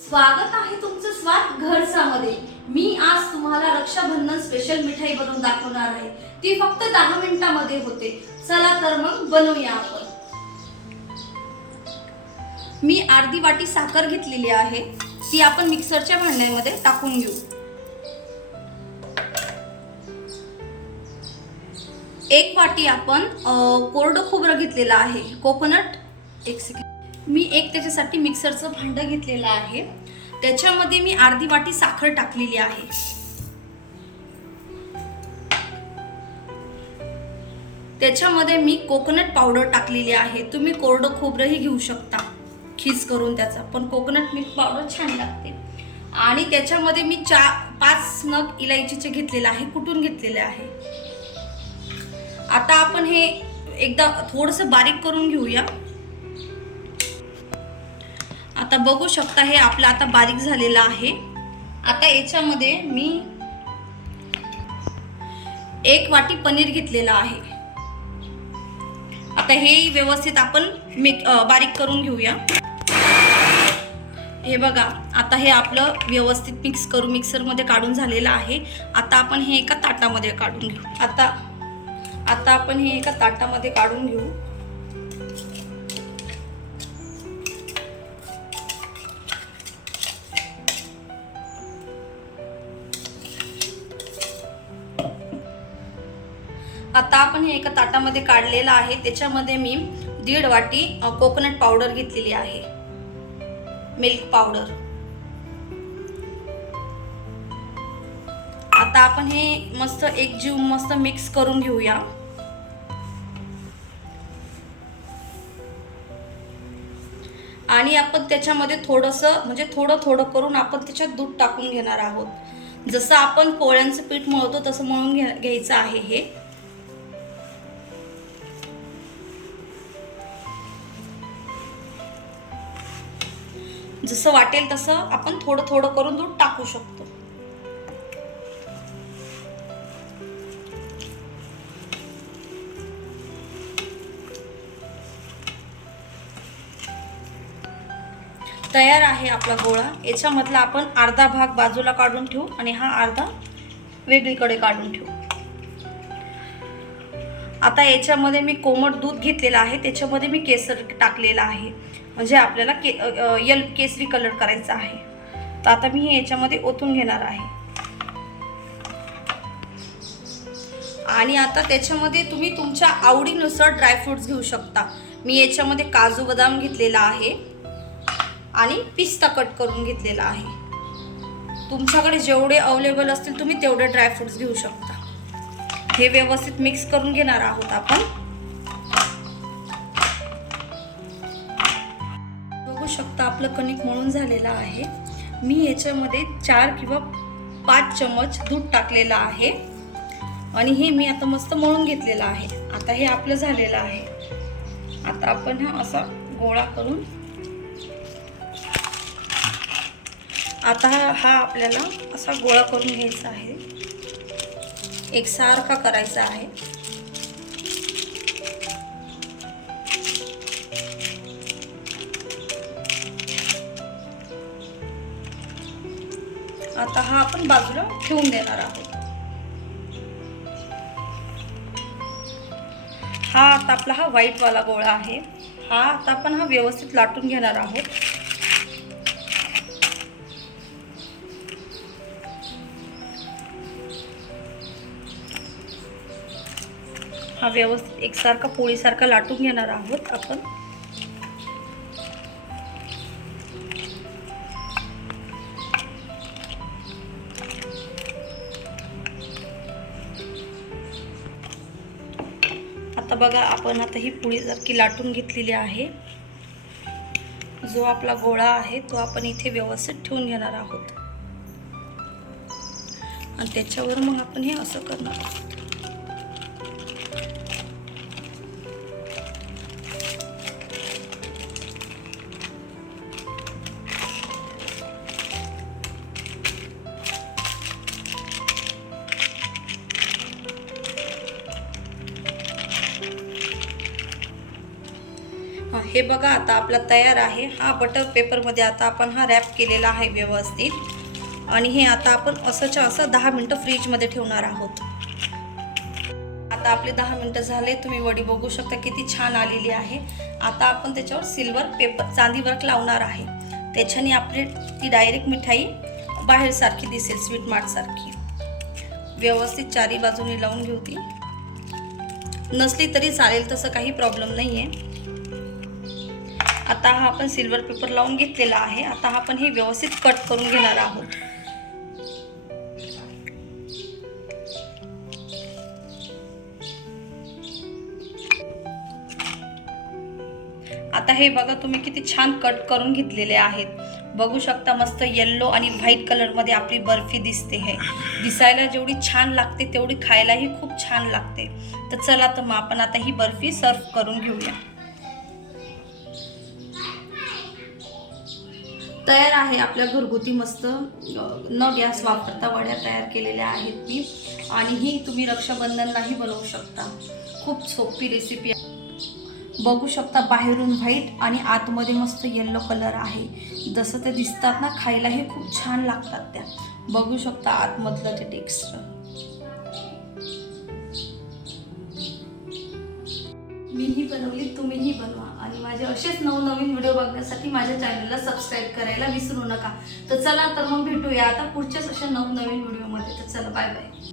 स्वागत आहे तुमचं स्वाद घरसामध्ये मी आज तुम्हाला रक्षाबंधन स्पेशल मिठाई बनवून दाखवणार आहे. ती फक्त दहा मिनिटामध्ये होते. चला तर मग बनवूया आपण. मी अर्धी वाटी साखर घेतलेली आहे. ती आपण मिक्सरच्या भांड्यामध्ये टाकून घेऊ. एक वाटी आपण कोरडं खोबरं घेतलेलं आहे. कोकोनट एक सेकंड मी एक त्याच्यासाठी मिक्सरचं भांडं घेतलेलं आहे. त्याच्यामध्ये मी अर्धी वाटी साखर टाकलेली आहे. त्याच्यामध्ये मी कोकोनट पावडर टाकलेली आहे. तुम्ही कोरडं खोबरंही घेऊ शकता. खीस करून त्याचा. पण कोकोनट मिल्क पावडर छान लागते. आणि त्याच्यामध्ये मी चार पाच नग इलायचीचे घेतलेले आहे. कुटून घेतलेले आहे? आता आपण हे एकदा थोडंसं बारीक करून घेऊया. आता बघू शकता हे आपलं आता बारीक झालेलं आहे. आता याच्यामध्ये मी एक वाटी पनीर घेतलेलं आहे. आता हे व्यवस्थित आपण मिक बारीक करून घेऊया. हे बघा आता हे आपलं व्यवस्थित मिक्स करू मिक्सरमध्ये काढून झालेलं आहे. आता आपण हे एका ताटामध्ये काढून घेऊ. आता आता आपण हे एका ताटामध्ये काढून घेऊ. आता आपण हे एका ताटामध्ये काढलेलं आहे. त्याच्यामध्ये मी दीड वाटी कोकोनट पावडर घेतलेली आहे. मिल्क पावडर आता आपण हे मस्त एक जीव मस्त मिक्स करून घेऊया. आणि आपण त्याच्यामध्ये थोडंसं म्हणजे थोडं थोडं करून आपण त्याच्यात दूध टाकून घेणार आहोत. जसं आपण पोळ्यांचं पीठ मळतो तसं मळून घ्या घ्यायचं आहे हे. जसं वाटेल तसं आपण थोडं थोडं करून दूध टाकू शकतो. तयार आहे आपला गोळा. याच्यामधला आपण अर्धा भाग बाजूला काढून ठेवू आणि हा अर्धा वेगळीकडे काढून ठेवू. आता याच्यामध्ये मी कोमट दूध घेतलेलं आहे त्याच्यामध्ये मी केसर टाकलेलं आहे. म्हणजे आपल्याला के यल केसरी कलर करायचा आहे. तर आता मी हे याच्यामध्ये ओतून घेणार आहे. आणि आता त्याच्यामध्ये तुम्ही तुमच्या आवडीनुसार ड्रायफ्रुट्स घेऊ शकता. मी याच्यामध्ये काजू बदाम घेतलेला आहे आणि पिस्ता कट करून घेतलेला आहे. तुमच्याकडे जेवढे अवेलेबल असतील तुम्ही तेवढे ड्रायफ्रुट्स घेऊ शकता. हे व्यवस्थित मिक्स करून घेणार आहोत आपण. बघू शकता आपलं कणिक मळून झालेलं आहे. मी याच्यामध्ये चार किंवा पाच चमच दूध टाकलेलं आहे. आणि हे मी आता मस्त मळून घेतलेलं आहे. आता हे आपलं झालेलं आहे. आता आपण हा असा गोळा करून आता हा हा आपल्याला असा गोळा करून घ्यायचा आहे. एकसारखा करायचा आहे. आता हा आपण बाजूला ठेवून देणार आहोत. हा आता आपला हा व्हाईट वाला गोळा आहे. हा आता आपण हा व्यवस्थित लाटून घेणार आहोत. हा व्यवस्थित एकसारखा पोळीसारखा लाटून घेणार आहोत आपण. आता बघा आपण आता ही पोळी सारखी लाटून घेतलेली आहे. जो आपला गोळा आहे तो आपण इथे व्यवस्थित ठेवून घेणार आहोत. आणि त्याच्यावर मग आपण हे असं करणार आहोत. हे बघा आता आपला तयार आहे. हा बटर पेपरमध्ये आता आपण हा रॅप केलेला आहे व्यवस्थित. आणि हे आता आपण असंच्या असं दहा मिनटं फ्रीजमध्ये ठेवणार आहोत. आता आपले दहा मिनटं झाले. तुम्ही वडी बघू शकता किती छान आलेली आहे. आता आपण त्याच्यावर सिल्वर पेपर चांदी वर्क लावणार आहे. त्याच्याने आपली ती डायरेक्ट मिठाई बाहेरसारखी दिसेल स्वीट मार्टसारखी व्यवस्थित चारी बाजूने लावून घेऊ ती. नसली तरी चालेल तसं काही प्रॉब्लेम नाही आहे आता हा आपण सिल्वर पेपर लावून घेतलेला आहे. आता हा आपण हे व्यवस्थित कट करून घेणार आहोत. आता हे बघा तुम्ही किती छान कट करून घेतलेले आहेत. बघू शकता मस्त येल्लो आणि व्हाईट कलरमध्ये आपली बर्फी दिसते आहे दिसायला जेवढी छान लागते तेवढी खायलाही खूप छान लागते. तर चला तर मग आपण आता ही बर्फी सर्व करून घेऊया. तयार आहे आपल्या घरगुती मस्त न गॅस वापरता वड्या तयार केलेल्या आहेत मी. आणि ही तुम्ही रक्षाबंधनलाही बनवू शकता. खूप सोपी रेसिपी आहे. बघू शकता बाहेरून व्हाईट आणि आतमध्ये मस्त येल्लो कलर आहे. जसं ते दिसतात ना खायलाही खूप छान लागतात त्या. बघू शकता आतमधलं ते टेक्स्चर मीही बनवली तुम्हीही बनवा. आणि माझे असेच नवनवीन व्हिडिओ बघण्यासाठी माझ्या चॅनलला सबस्क्राईब करायला विसरू नका. तर चला तर मग भेटूया. आता पुढच्याच अशा नवनवीन व्हिडिओमध्ये. तर चला बाय बाय